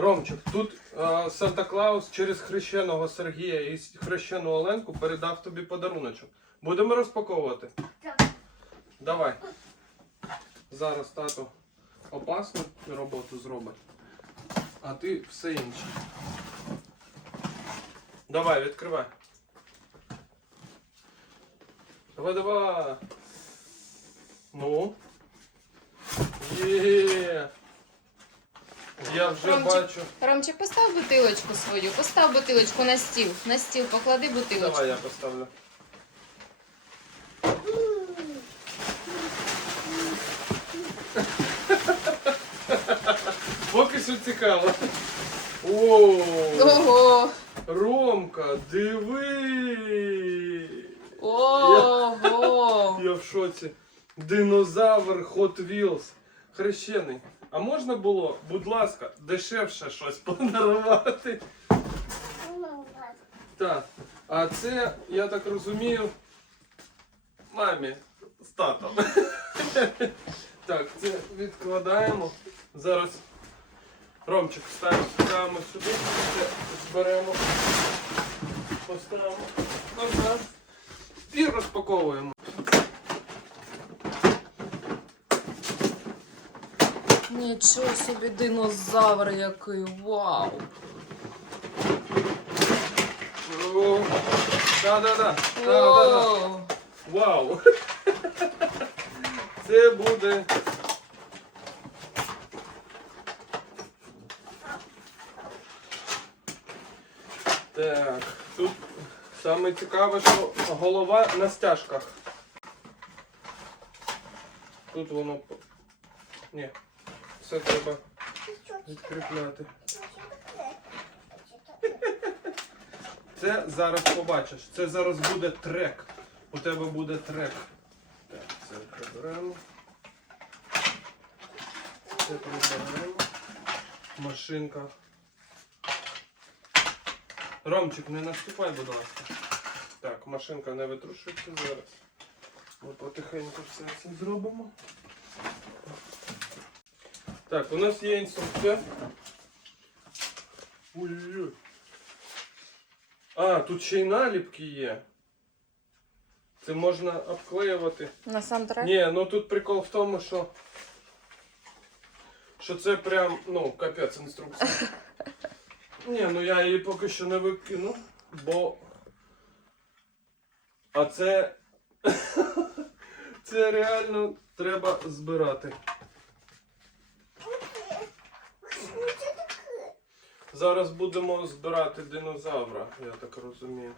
Ромчик, тут е, Санта Клаус через хрещеного Сергія і хрещену Оленку передав тобі подаруночок. Будемо розпаковувати. Так. Давай. Зараз тато опасну роботу зробить. А ти все інше. Давай, відкривай. Давай, давай. Ну. Є. Я вже Ромчик. бачу. Ромчик, постав бутилочку свою, постав бутилочку на стіл. На стіл поклади бутилочку. Давай я поставлю. Поки що цікаво. О, Ого! Ромка, диви! Ого! Я в шоці. Динозавр Hot Wheels. Хрещений. А можна було, будь ласка, дешевше щось подарувати? Так. А це, я так розумію, мамі з татом. Так, це відкладаємо. Зараз Ромчик ставимо, ставимо сюди, це зберемо, поставимо назад і розпаковуємо. Нічого собі динозавр який, вау! Да-да-да. Вау! Вау! Це буде. Так, тут саме цікаве, що голова на стяжках. Тут воно. Ні, все треба відкріпляти. Це зараз побачиш. Це зараз буде трек. У тебе буде трек. Так, це приберемо. Це приберемо. Машинка. Ромчик, не наступай, будь ласка. Так, машинка не витрушується зараз. Ми потихеньку все це зробимо. Так, у нас є інструкція. Ой-ой-ой. А, тут ще й наліпки є. Це можна обклеювати. На сам трек? Ні, ну тут прикол в тому, що. Що це прям, ну, капець інструкція. Ні, ну я її поки що не викину, бо. А це. Це реально треба збирати. Зараз будемо збирати динозавра, я так розумію.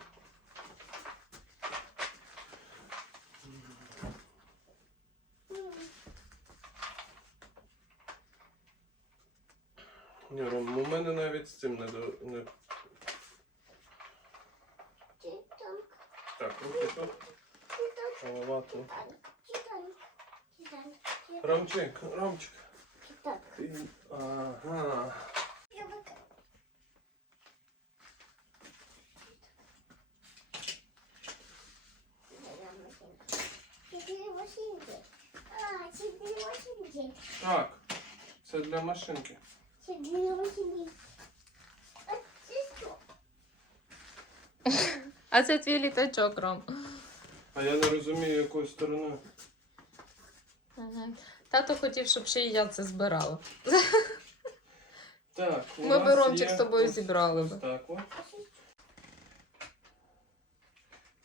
Ні, Ром, у мене навіть з цим не до. Не... Так, руки тут, голова тут. Ромчик, Ромчик. Ти... Ага. Машинки. А, четыре машинки. Так, це для машинки. Четыре машинки. А це що? А це твій літачок, Ром. А я не розумію, якою стороною. Ага. Тато хотів, щоб ще і я це збирала. Так, у Ми нас би Ромчик є з тобою ось- зібрали ось би. Так, от.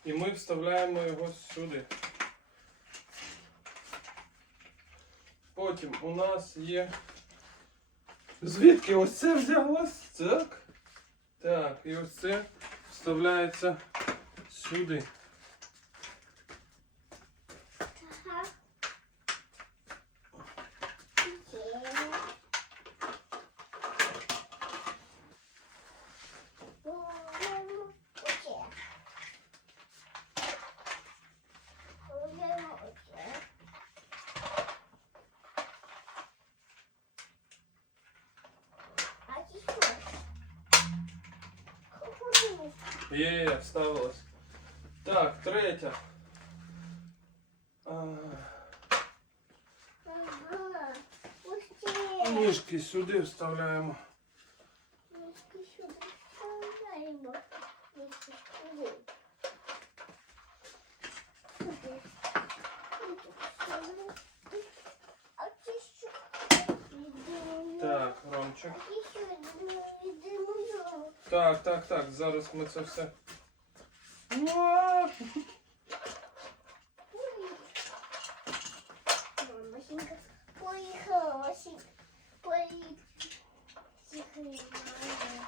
І ми вставляємо його сюди. Потім у нас є. Звідки ось це взялось? Так. Так, і ось це вставляється сюди. Ага. Є. Беремо оце. Беремо оце. А це що? Кукурудза. Є, є, вставилось. Так, третя. А, Ага. Ось це. Ніжки сюди вставляємо. Маємо. А ти що? Так, Ромчик. А ти що відмовляв? Так, так, так. Зараз ми це все. Уа! Мамасенька поїхала. Поїхала.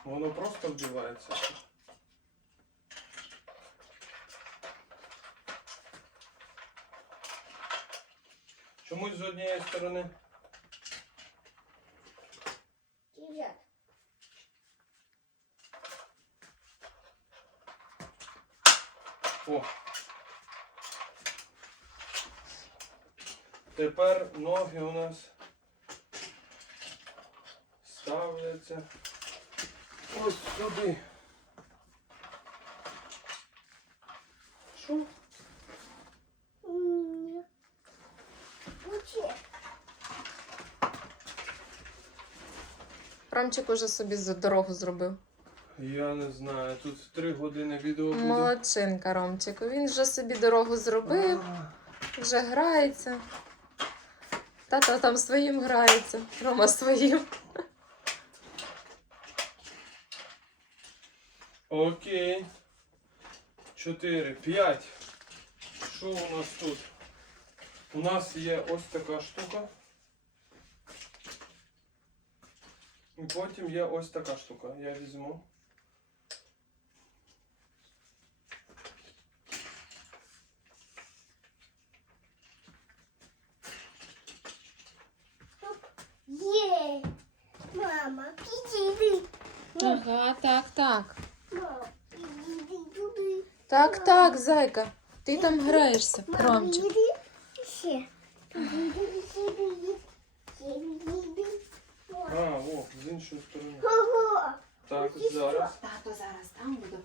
Воно просто вдівається. Чомусь з однієї сторони. Ноги у нас ставляться ось сюди. Що? Ромчик уже собі за дорогу зробив. Я не знаю. Тут три години відео буде. Молодчинка, Ромчику. Він вже собі дорогу зробив, вже грається. Тато там своїм грається, Рома своїм. Окей. Чотири, п'ять. Що у нас тут? У нас є ось така штука. І потім є ось така штука. Я візьму. Ага, так, так. Так, так, зайка. Ти там граєшся, Мама, Ромчик. підійди. Ще. Підійди, підійди. Ще підійди. А, о, з іншої сторони. Ого. Так, зараз. Тато зараз там буде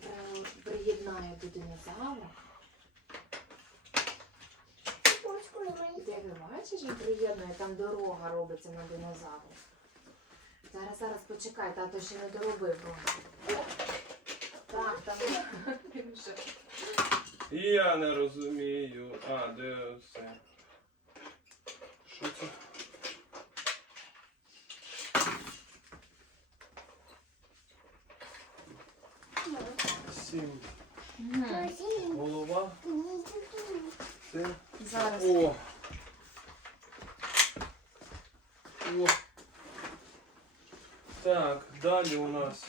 приєднає до динозавра. Де ви бачиш, він приєднує, там дорога робиться на динозаврі. Зараз, зараз почекай, тато ще не доробив. Так, там. Я не розумію. А, де це? Що це? Сім. Голова. Це. Зараз. О! Так, далі у нас.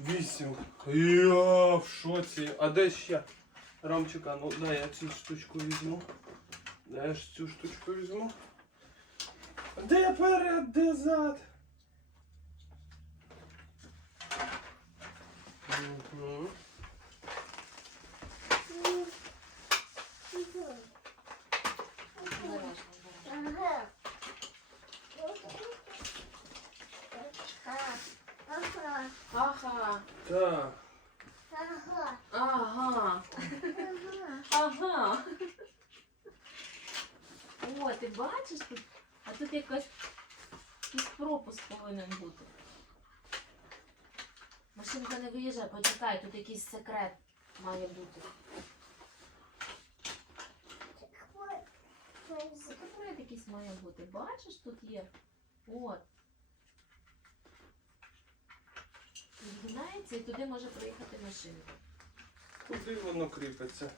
Вісім. Я в шоці. А де ще? Рамчика, ну дай я цю штучку візьму. Дай я ж цю штучку візьму. Де перед, де зад? Угу. Ага. Так. Ага. Ага. Ага. О, ти бачиш тут? А тут якась якийсь пропуск повинен бути. Машинка не виїжджає, почекай, тут якийсь секрет має бути. Секрет якийсь має бути. Бачиш, тут є. От. Згинається і туди може приїхати машинка. Куди воно кріпиться?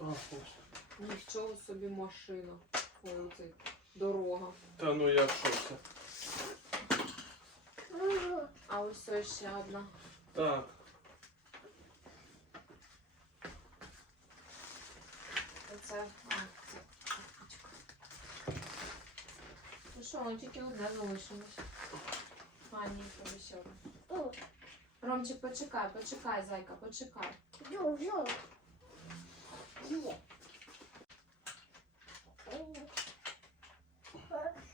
А, ось. Нічого собі машина. Ой, оце дорога. Та ну я в шоці. А ось ось ще одна. Так. Оце. А, це. Ну що, ну тільки одне залишилось. А, ні, тобі ще одне. Ромчик, почекай, почекай, зайка, почекай. Жу, жу. Є.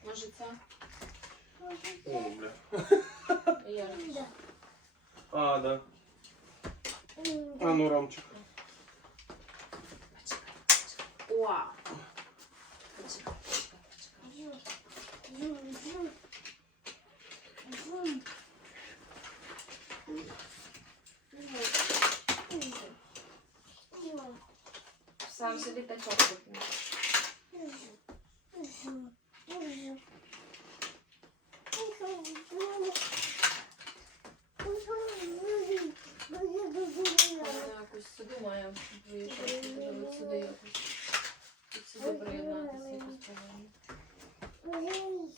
Може це? О, бля. Я ж. Да. А, да. М, А ну, Ромчик. Почекай, почекай. О! Почекай, почекай, почекай. Жу, жу, жу. Сам собі печок купив. Вона якось сюди має виїхати, от сюди якось. Тут сюди приєднатися якось повинно.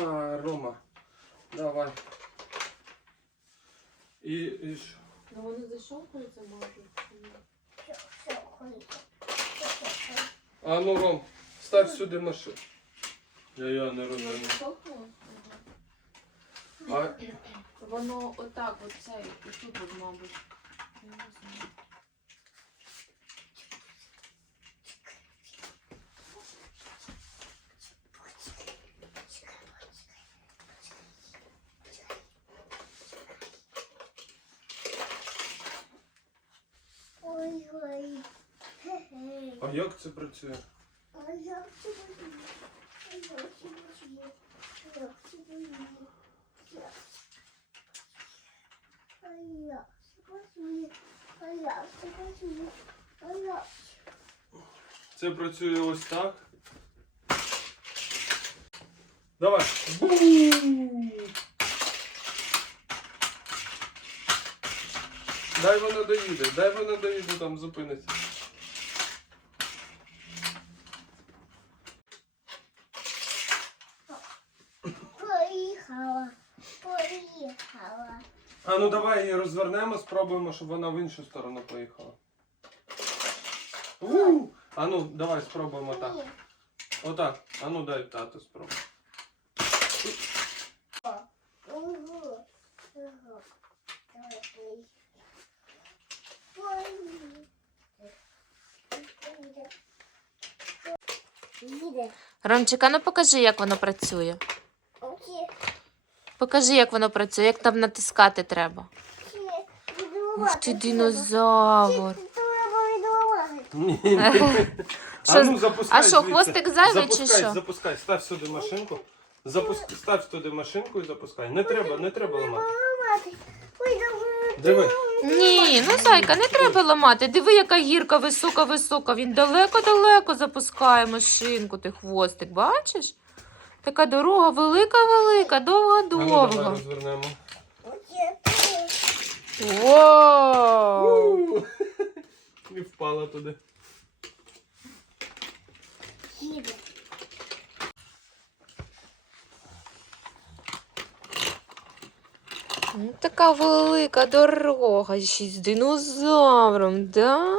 А, Рома, давай. І, і що? Ну вони защовкуються, може. А ну, Ром, став сюди машину. Я, я не Воно розумію. защовкнуло? А, Воно отак, от цей, і тут, от, мабуть. Я не знаю. Ой-ой. а як це працює? А як це буде? А як це буде? А як це буде? А як це як? Це працює ось так. Давай. Дай вона доїде, дай вона доїде, там зупиниться. Поїхала. Поїхала. А ну давай її розвернемо, спробуємо, щоб вона в іншу сторону поїхала. У! А ну, давай спробуємо так. Ні. Отак. А ну дай тату спробуй. Ого. Ого. Давай поїхали. Поїхали. Їде. Ромчик, а ну покажи, як воно працює. Покажи, як воно працює, як там натискати треба. Ух ти, динозавр. Що А ну запускай. А що, звідси. хвостик зайвий чи запускай, що? Запускай, став сюди машинку. Запуск... Став сюди машинку і запускай. Не треба, не треба ламати. Диви. Ні, ну зайка, не треба ламати. Диви, яка гірка висока-висока. Він далеко-далеко запускає машинку, ти хвостик, бачиш? Така дорога велика-велика, А ну давай довга-довга. розвернемо. Вау! У. І впала туди. Ну, Така велика дорога, ще з динозавром, да?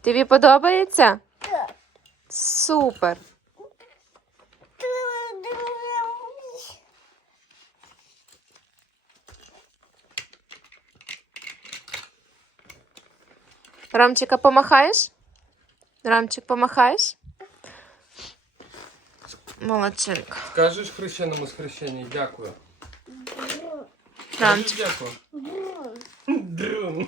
Тобі подобається? Супер. Рамчика, помахаєш? Рамчик, помахаєш? Молодчинка. Скажеш хрещеному з дякую. Рамчик. Дякую. Дрон.